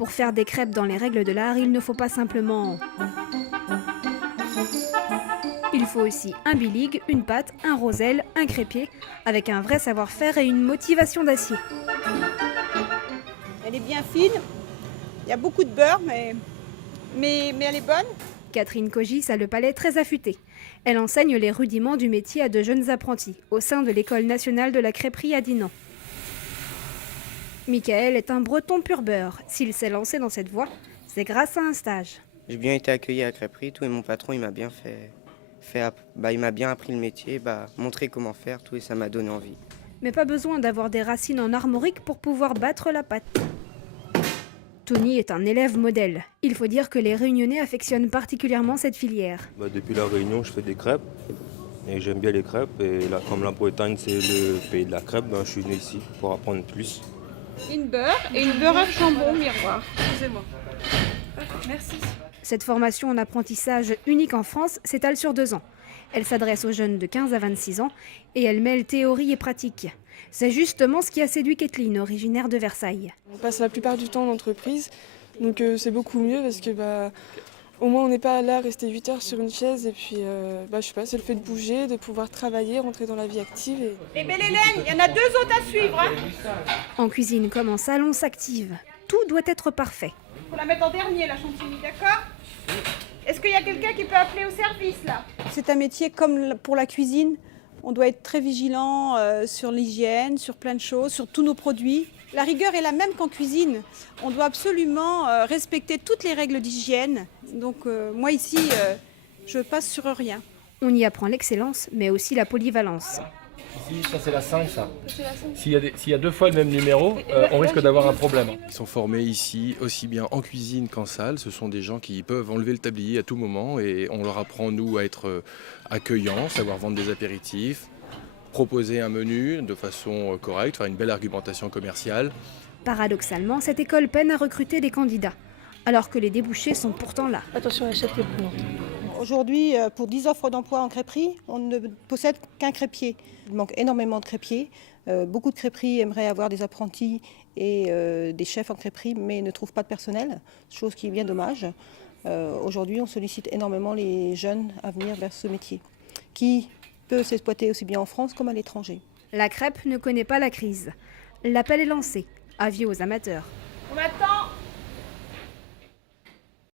Pour faire des crêpes dans les règles de l'art, il ne faut pas simplement... Il faut aussi un biligue, une pâte, un roselle, un crépier, avec un vrai savoir-faire et une motivation d'acier. Elle est bien fine, il y a beaucoup de beurre, mais elle est bonne. Catherine Cogis a le palais très affûté. Elle enseigne les rudiments du métier à de jeunes apprentis, au sein de l'École nationale de la crêperie à Dinan. Michael est un breton pur beurre. S'il s'est lancé dans cette voie, c'est grâce à un stage. J'ai bien été accueilli à la crêperie, tout, et mon patron il m'a bien il m'a bien appris le métier, montré comment faire, tout, et ça m'a donné envie. Mais pas besoin d'avoir des racines en armorique pour pouvoir battre la pâte. Tony est un élève modèle. Il faut dire que les Réunionnais affectionnent particulièrement cette filière. Depuis la Réunion, je fais des crêpes et j'aime bien les crêpes. Et là, comme la Bretagne, c'est le pays de la crêpe, je suis né ici pour apprendre plus. Une beurre et une beurre Archambault miroir. Excusez-moi. Merci. Cette formation en apprentissage unique en France s'étale sur 2 ans. Elle s'adresse aux jeunes de 15 à 26 ans et elle mêle théorie et pratique. C'est justement ce qui a séduit Kathleen, originaire de Versailles. On passe la plupart du temps en entreprise, donc c'est beaucoup mieux parce que au moins on n'est pas là à rester 8 heures sur une chaise et puis je sais pas, c'est le fait de bouger, de pouvoir travailler, rentrer dans la vie active. Et belle Hélène, il y en a 2 autres à suivre. Hein. En cuisine comme en salle, on s'active. Tout doit être parfait. Faut la mettre en dernier, la chantilly, d'accord? Est-ce qu'il y a quelqu'un qui peut appeler au service, là? C'est un métier comme pour la cuisine. On doit être très vigilant sur l'hygiène, sur plein de choses, sur tous nos produits. La rigueur est la même qu'en cuisine. On doit absolument respecter toutes les règles d'hygiène. Donc moi ici, je passe sur rien. On y apprend l'excellence, mais aussi la polyvalence. Ici, ça c'est la 5, ça. S'il y a 2 fois le même numéro, on risque d'avoir un problème. Ils sont formés ici aussi bien en cuisine qu'en salle. Ce sont des gens qui peuvent enlever le tablier à tout moment et on leur apprend, nous, à être accueillants, savoir vendre des apéritifs, proposer un menu de façon correcte, faire une belle argumentation commerciale. Paradoxalement, cette école peine à recruter des candidats, alors que les débouchés sont pourtant là. Attention, la chef est prenante. Aujourd'hui, pour 10 offres d'emploi en crêperie, on ne possède qu'un crêpier. Il manque énormément de crêpiers. Beaucoup de crêperies aimeraient avoir des apprentis et des chefs en crêperie, mais ne trouvent pas de personnel, chose qui est bien dommage. Aujourd'hui, on sollicite énormément les jeunes à venir vers ce métier, qui peut s'exploiter aussi bien en France comme à l'étranger. La crêpe ne connaît pas la crise. L'appel est lancé. Avis aux amateurs. On attend